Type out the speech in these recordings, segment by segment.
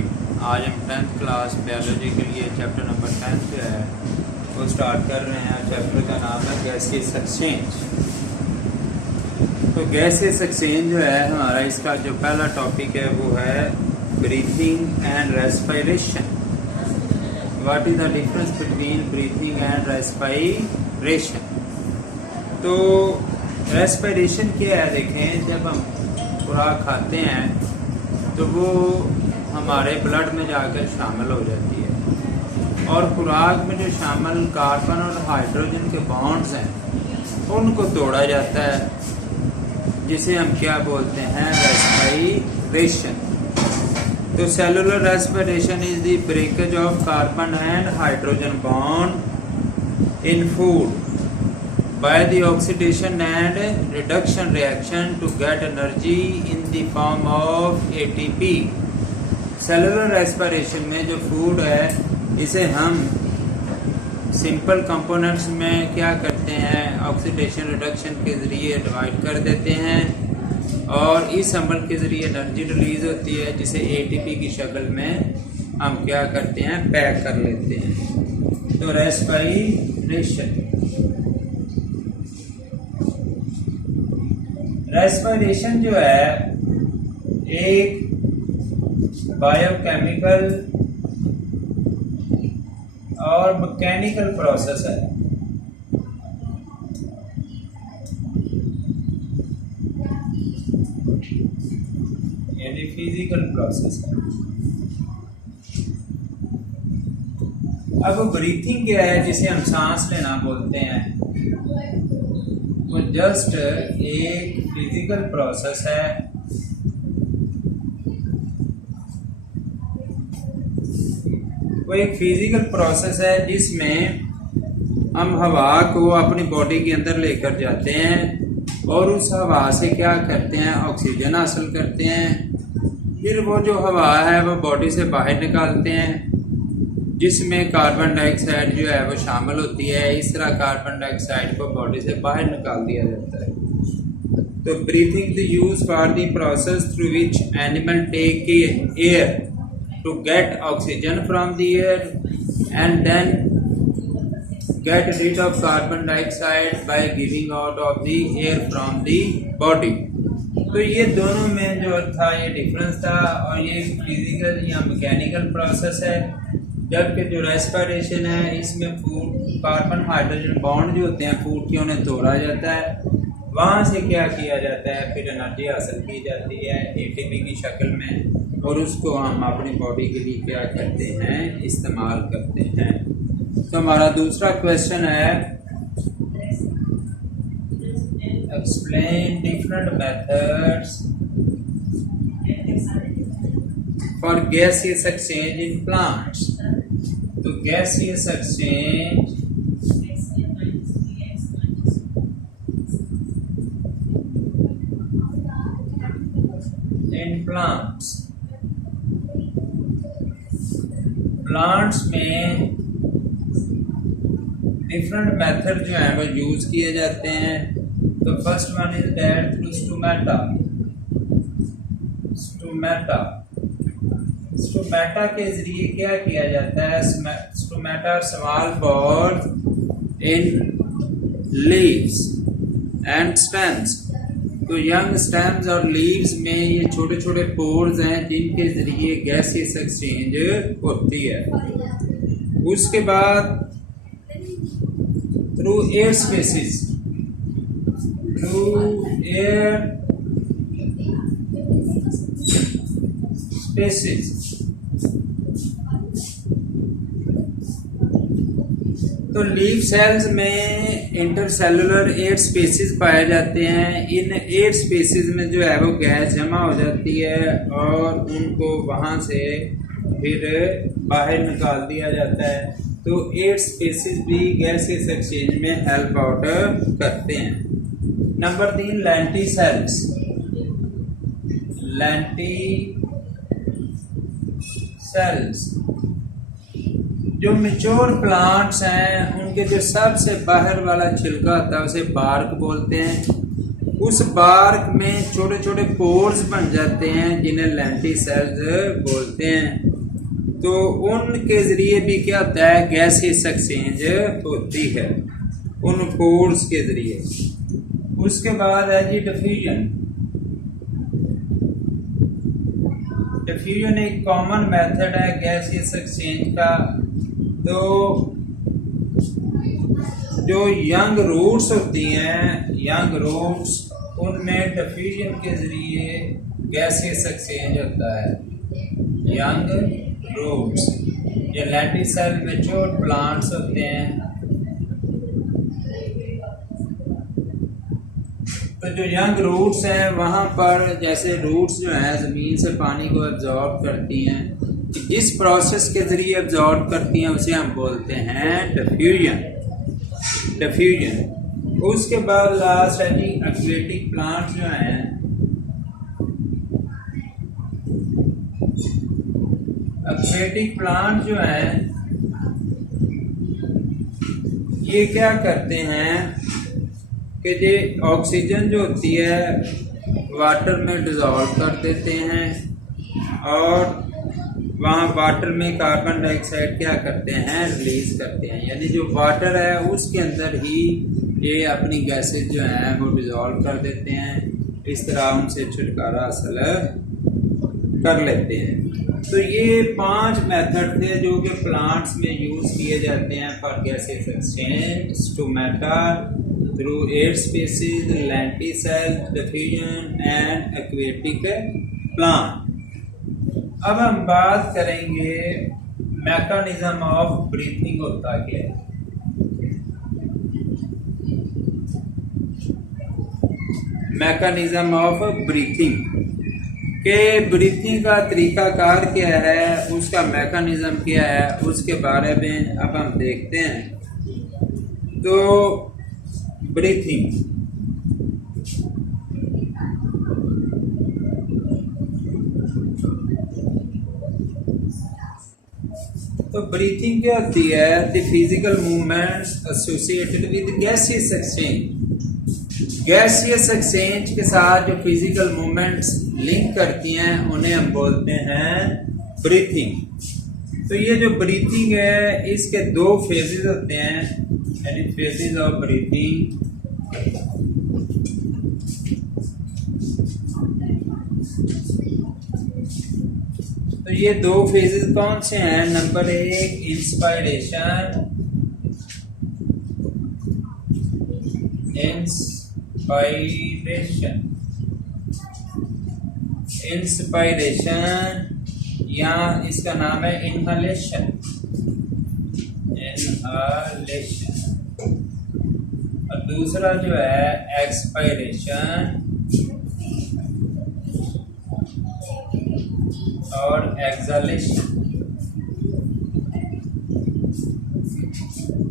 रहीम। आज हम 10th class biology के लिए चैप्टर नंबर 10 जो है वो स्टार्ट कर रहे हैं। चैप्टर का नाम है गैसियस एक्सचेंज। तो गैसियस एक्सचेंज जो है हमारा इसका जो पहला टॉपिक है वो है breathing and respiration. What is the difference between breathing and respiration. तो रेस्पिरेशन क्या है, देखें जब हम खुराक खाते हैं तो वो हमारे ब्लड में जाकर शामिल हो जाती है और खुराक में जो शामिल कार्बन और हाइड्रोजन के बॉन्ड्स हैं उनको तोड़ा जाता है, जिसे हम क्या बोलते हैं, रेस्पिरेशन। तो cellular respiration is the breakage of carbon and hydrogen bond in food by the oxidation and reduction reaction to get energy in the form of ATP। Cellular respiration में जो फूड है इसे हम सिंपल कंपोनेंट्स में क्या करते हैं, oxidation reduction के ज़रिए डिवाइड कर देते हैं और इस अमल के ज़रिए एनर्जी रिलीज होती है जिसे ATP की शक्ल में हम क्या करते हैं, पैक कर लेते हैं। तो रेस्पिरेशन जो है एक बायोकेमिकल और मैकेनिकल प्रोसेस है। यानी फिजिकल प्रोसेस है। अब ब्रीथिंग क्या है, जिसे हम सांस लेना बोलते हैं, वो जस्ट एक फिजिकल प्रोसेस है। वो एक फिजिकल प्रोसेस है जिसमें हम हवा को अपनी बॉडी के अंदर लेकर जाते हैं और उस हवा से क्या करते हैं, ऑक्सीजन हासिल करते हैं। फिर वो जो हवा है वो बॉडी से बाहर निकालते हैं जिसमें कार्बन डाइऑक्साइड जो है वो शामिल होती है। इस तरह कार्बन डाइऑक्साइड को बॉडी से बाहर निकाल दिया जाता है। तो breathing the use for the process through which animal take air to get oxygen from the air and then get rid of carbon dioxide by giving out of the air from the body. तो ये दोनों में जो था ये difference था और ये फिजिकल या मैकेनिकल प्रोसेस है। जबकि जो रेस्पिरेशन है इसमें फूड कार्बन हाइड्रोजन बॉन्ड जो होते हैं फूड के उन्हें तोड़ा जाता है, वहाँ से क्या किया जाता है, फिर एनर्जी हासिल की जाती है ATP की शक्ल में और उसको हम अपनी बॉडी के लिए क्या करते हैं, इस्तेमाल करते हैं। तो हमारा दूसरा क्वेश्चन है, explain different methods for gaseous exchange in plants. तो gaseous exchange in plants. Plants में डिफरेंट मेथड जो है वो यूज किए जाते हैं। तो first one is that through stomata. Stomata के जरिए क्या किया जाता है, stomata small pores in leaves and stems. तो यंग स्टेम्स और लीव्स में ये छोटे छोटे पोर्स हैं जिनके जरिए गैसियस एक्सचेंज होती है। उसके बाद थ्रू एयर स्पेसिस, तो लीफ सेल्स में इंटरसेलुलर एयर स्पेसिस पाए जाते हैं। इन एयर स्पेसिस में जो है वो गैस जमा हो जाती है और उनको वहाँ से फिर बाहर निकाल दिया जाता है। तो एयर स्पेसिस भी गैसियस एक्सचेंज में हेल्प आउट करते हैं। Number 3 lenticels. जो मेच्योर प्लांट्स हैं उनके जो सबसे बाहर वाला छिलका होता है उसे बार्क बोलते हैं। उस बार्क में छोटे छोटे पोर्स बन जाते हैं जिन्हें लेंटी सेल्स बोलते हैं। तो उनके ज़रिए भी क्या होता है, गैसेस एक्सचेंज होती है उन पोर्स के ज़रिए। उसके बाद है जी डिफ्यूजन। डिफ्यूजन एक कॉमन मेथड है गैसियस एक्सचेंज का। तो जो यंग रूट्स होती हैं, यंग रूट्स, उनमें डिफ्यूजन के ज़रिए गैसियस एक्सचेंज होता है। यंग रूट्स, ये लैटिसेल मैच्योर प्लांट्स होते हैं। तो जो यंग रूट्स हैं वहाँ पर जैसे रूट्स जो हैं ज़मीन से पानी को एब्जॉर्ब करती हैं, जिस प्रोसेस के ज़रिए एब्जॉर्ब करती हैं उसे हम बोलते हैं डिफ्यूजन। डिफ्यूजन। उसके बाद लास्ट है जी एक्वेटिक प्लांट्स जो हैं, एक्वेटिक प्लांट जो हैं ये क्या करते हैं कि ये ऑक्सीजन जो होती है वाटर में डिज़ोल्व कर देते हैं और वहाँ वाटर में कार्बन डाइऑक्साइड क्या करते हैं, रिलीज करते हैं। यानी जो वाटर है उसके अंदर ही ये अपनी गैसेज जो हैं वो डिज़ोल्व कर देते हैं। इस तरह उनसे छुटकारा हासिल कर लेते हैं। तो ये 5 मेथड थे जो कि प्लांट्स में यूज़ किए जाते हैं for gases exchange: stomata, through air spaces, lenticel, diffusion and aquatic plant. अब हम बात करेंगे मैकेनिज्म ऑफ ब्रीथिंग होता क्या है। मैकेनिज्म ऑफ ब्रीथिंग के ब्रीथिंग का तरीकाकार क्या है, उसका मैकेनिज्म क्या है, उसके बारे में अब हम देखते हैं। तो ब्रीथिंग, तो ब्रीथिंग क्या होती है, the physical movements associated with gaseous exchange. Gaseous exchange के साथ जो फिजिकल मूवमेंट्स लिंक करती हैं उन्हें हम बोलते हैं ब्रीथिंग। तो ये जो ब्रीथिंग है इसके 2 फेजेस होते हैं, यानी फेजेस ऑफ ब्रीथिंग। तो ये 2 फेजेस कौन से हैं? नंबर 1 इंस्पायरेशन, इंस्पायरेशन या इसका नाम है इनहलेशन। और दूसरा जो है एक्सपायरेशन और एक्सहालेशन।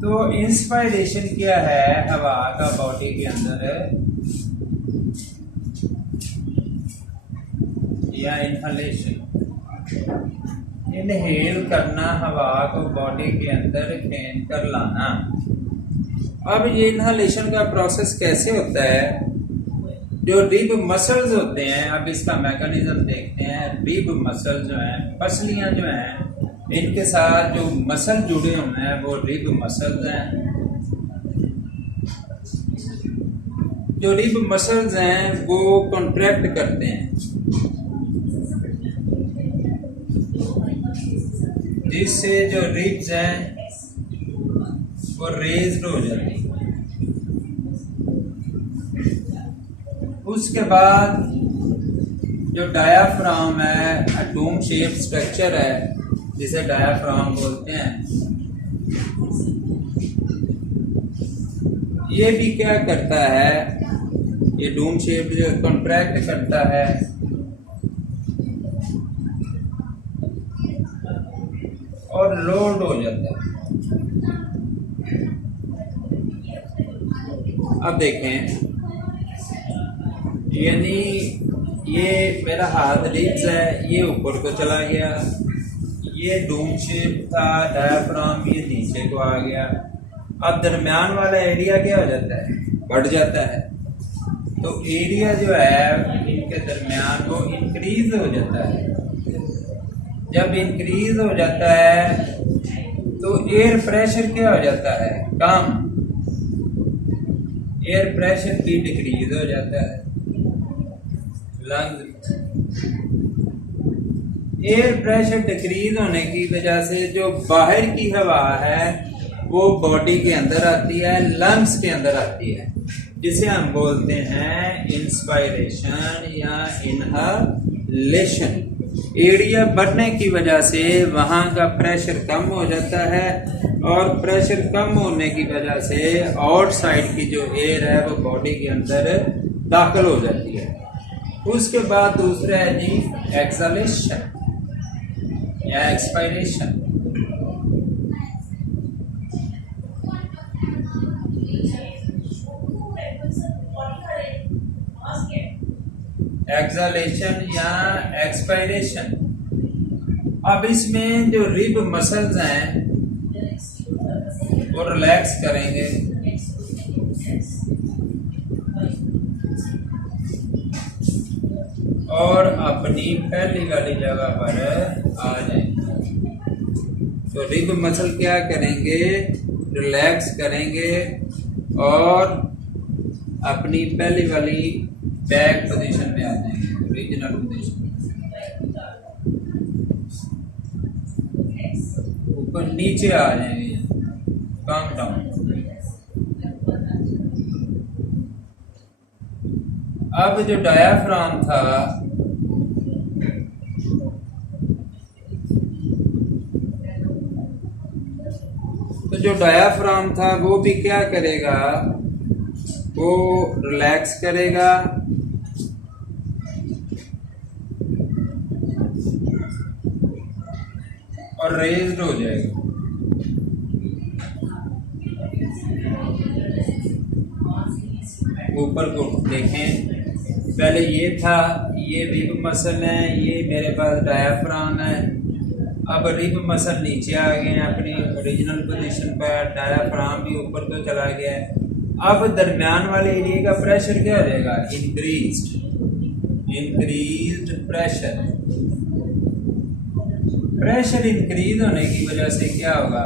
तो इंस्पायरेशन क्या है, हवा का बॉडी के अंदर, या इनहलेशन, इनहेल करना, हवा को बॉडी के अंदर फेंक कर लाना। अब ये इनहलेशन का प्रोसेस कैसे होता है? जो रिब मसल्स होते हैं, अब इसका मैकेनिज्म देखते हैं। रिब मसल जो है, पसलियां जो हैं, इनके साथ जो मसल जुड़े हुए हैं वो रिब मसल्स हैं। जो रिब मसल्स हैं वो कॉन्ट्रैक्ट करते हैं, जिससे जो रिब्स हैं वो रेज्ड हो जाती है। उसके बाद जो डायाफ्राम है, डोम शेप स्ट्रक्चर है जिसे डायाफ्राम बोलते हैं, ये भी क्या करता है, ये डोम शेप जो कॉन्ट्रैक्ट करता है और लोड हो जाता है। अब देखें, यानी ये मेरा हाथ रिब्स है, ये ऊपर को चला गया, ये डोम शेप था डायाफ्राम, ये नीचे को आ गया। अब दरमियान वाला एरिया क्या हो जाता है, बढ़ जाता है। तो एरिया जो है इनके दरमियान वो इंक्रीज हो जाता है। जब इंक्रीज हो जाता है तो एयर प्रेशर क्या हो जाता है, कम, एयर प्रेशर भी डिक्रीज हो जाता है लंग्स। एयर प्रेशर डिक्रीज होने की वजह से जो बाहर की हवा है वो बॉडी के अंदर आती है, लंग्स के अंदर आती है, जिसे हम बोलते हैं इंस्पायरेशन या इनहालेशन। एरिया बढ़ने की वजह से वहाँ का प्रेशर कम हो जाता है और प्रेशर कम होने की वजह से आउटसाइड की जो एयर है वो बॉडी के अंदर दाखिल हो जाती है। उसके बाद दूसरा है जी एक्सलेशन या एक्सपायरेशन। एक्सलेशन या एक्सपायरेशन। अब इसमें जो रिब मसल्स हैं वो रिलैक्स करेंगे और अपनी पहली वाली जगह पर आ जाएंगे। तो रिब मसल क्या करेंगे, रिलैक्स करेंगे और अपनी पहली वाली बैक पोजीशन में आ जाएंगे, ओरिजिनल पोजीशन। ऊपर नीचे आ जाएंगे, काम डाउन। अब जो डायाफ्राम था तो जो डायाफ्राम था वो भी क्या करेगा, वो रिलैक्स करेगा और रेज्ड हो जाएगा। ऊपर को देखें, पहले ये था, ये रिब मसल है, ये मेरे पास डायाफ्राम है। अब रिब मसल नीचे आ गए हैं अपनी ओरिजिनल पोजीशन पर, डायाफ्राम भी ऊपर को चला गया है। अब दरमियान वाले एरिया का प्रेशर क्या हो जाएगा, इंक्रीज्ड प्रेशर। प्रेशर इंक्रीज होने की वजह से क्या होगा,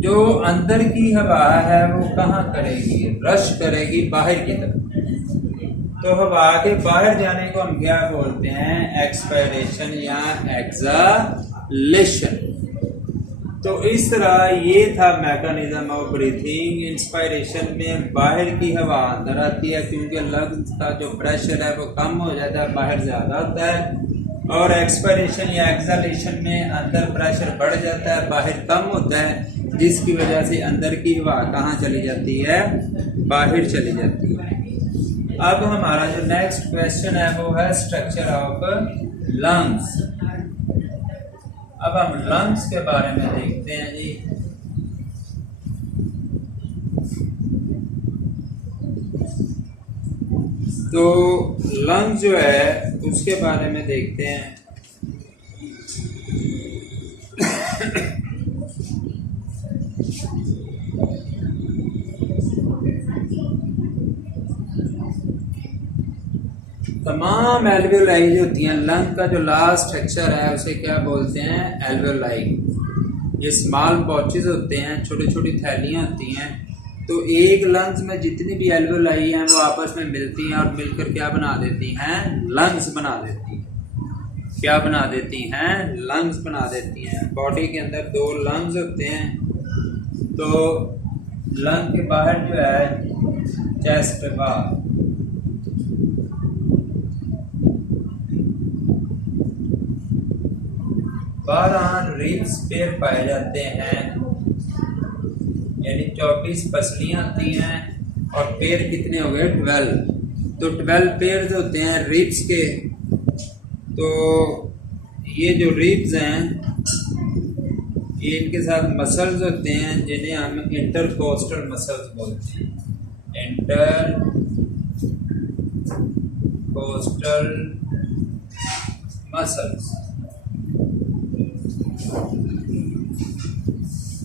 जो अंदर की हवा है वो कहाँ करेगी, रश करेगी बाहर की तरफ। तो हवा के बाहर जाने को हम क्या बोलते हैं, एक्सपायरेशन या एक्सलेशन। तो इस तरह ये था मैकेनिज्म ऑफ ब्रीथिंग। इंस्पायरेशन में बाहर की हवा अंदर आती है क्योंकि लंग्स का जो प्रेशर है वो कम हो जाता है, बाहर ज़्यादा होता है। और एक्सपायरेशन या एक्सलेशन में अंदर प्रेशर बढ़ जाता है, बाहर कम होता है, जिसकी वजह से अंदर की हवा कहाँ चली जाती है, बाहर चली जाती है। अब हमारा जो नेक्स्ट क्वेश्चन है वो है स्ट्रक्चर ऑफ लंग्स। अब हम लंग्स के बारे में देखते हैं जी। तो लंग्स जो है उसके बारे में देखते हैं। तमाम एल्वेलाई जो होती हैं, लंग का जो लास्ट स्ट्रक्चर है उसे क्या बोलते हैं, एल्वेलाई। ये स्मॉल पॉचेस होते हैं, छोटी छोटी थैलियाँ होती हैं। तो एक लंग्स में जितनी भी एल्वेलाई हैं वो आपस में मिलती हैं और मिलकर क्या बना देती हैं, लंग्स बना देती हैं। क्या बना देती हैं, लंग्स बना देती हैं। बॉडी के अंदर 2 लंग्स होते हैं। तो लंग के बाहर जो है चेस्ट बार, बारह रिब्स पेयर पाए जाते हैं, यानी 24 पसलियां होती हैं और पेयर कितने हो गए, 12। तो 12 पेयर होते हैं रिब्स के। तो ये जो रिब्स हैं ये इनके साथ मसल्स होते हैं जिन्हें हम इंटरकोस्टल मसल्स बोलते हैं, इंटरकोस्टल मसल्स।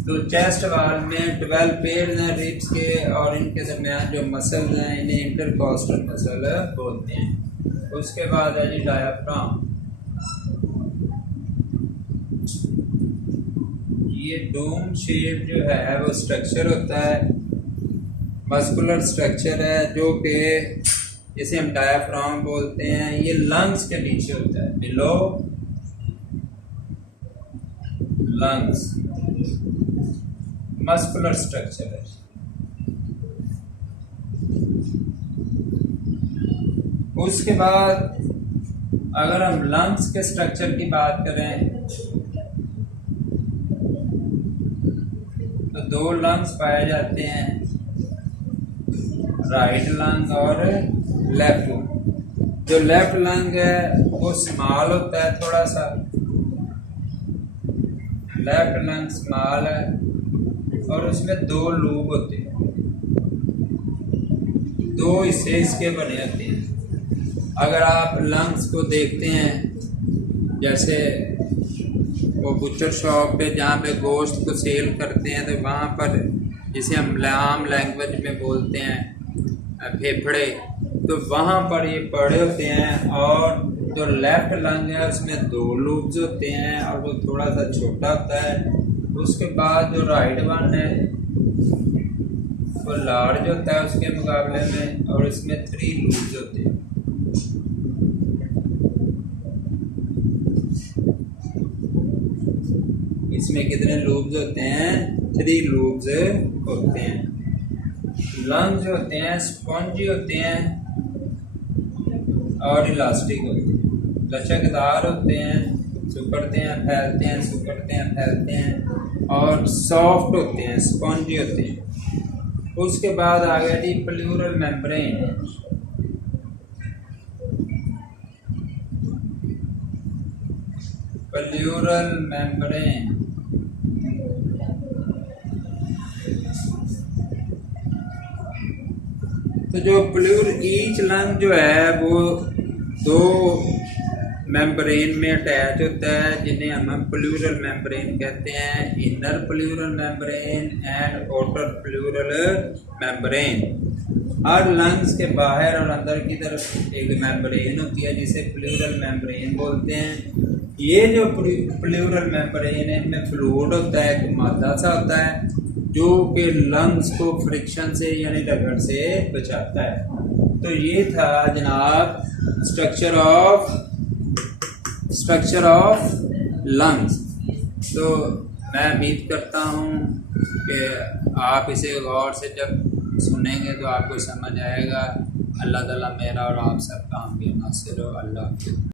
तो चेस्ट वाल में 12 पेयर हैं रिब्स के और इनके दरमियान जो मसल्स हैं इन्हें इंटरकोस्टल मसल बोलते हैं। उसके बाद है जी डायाफ्राम। ये डोम शेप जो है वो स्ट्रक्चर होता है, मस्कुलर स्ट्रक्चर है, जो कि जिसे हम डायाफ्राम बोलते हैं। ये लंग्स के नीचे होता है, बिलो लंग्स, मस्कुलर स्ट्रक्चर है। उसके बाद अगर हम लंग्स के स्ट्रक्चर की बात करें तो दो लंग्स पाए जाते हैं, राइट लंग और लेफ्ट लंग। जो लेफ्ट लंग है वो स्मॉल होता है थोड़ा सा, लेफ्ट लंग स्मॉल है और उसमें दो लूब होते हैं, दो हिस्से इसके बने होते हैं। अगर आप लंग्स को देखते हैं, जैसे वो बुचर शॉप पे जहाँ पे गोश्त को सेल करते हैं, तो वहाँ पर जिसे हम आम लैंग्वेज में बोलते हैं फेफड़े, तो वहाँ पर ये पड़े होते हैं। और जो लेफ्ट लंग है उसमें दो लूब्स होते हैं और वो थोड़ा सा छोटा होता है। उसके बाद जो राइट वन है वो लार्ज होता है उसके मुकाबले में, और इसमें 3 लूब्स होते हैं। इसमें कितने लूब्स होते हैं? 3 लूब्स होते हैं। लंग्स होते हैं स्पॉन्जी होते हैं और इलास्टिक होते हैं, लचकदार होते हैं, सिकुड़ते हैं फैलते हैं, सिकुड़ते हैं फैलते हैं, और सॉफ्ट होते हैं, स्पॉन्जी होते हैं। उसके बाद आ गया जी प्लूरल मेम्ब्रेन। प्लूरल मेम्ब्रेन तो जो ईच लंग जो है वो 2 मेम्ब्रेन में अटैच होता है, जिन्हें हम प्लूरल मेम्ब्रेन कहते हैं, inner pleural membrane and outer pleural membrane. Her lungs के बाहर और अंदर की तरफ एक मेम्ब्रेन होती है जिसे प्लूरल मेम्ब्रेन बोलते हैं। ये जो प्लूरल मेम्ब्रेन है इनमें फ्लूइड होता है, एक मादा सा होता है जो कि लंग्स को फ्रिक्शन से यानी रगड़ से बचाता है। तो ये था जनाब स्ट्रक्चर ऑफ लंग्स। तो मैं उम्मीद करता हूँ कि आप इसे गौर से जब सुनेंगे तो आपको समझ आएगा। अल्लाह ताला मेरा और आप सबका हम भी नासिर हो। अल्लाह हाफ़िज़।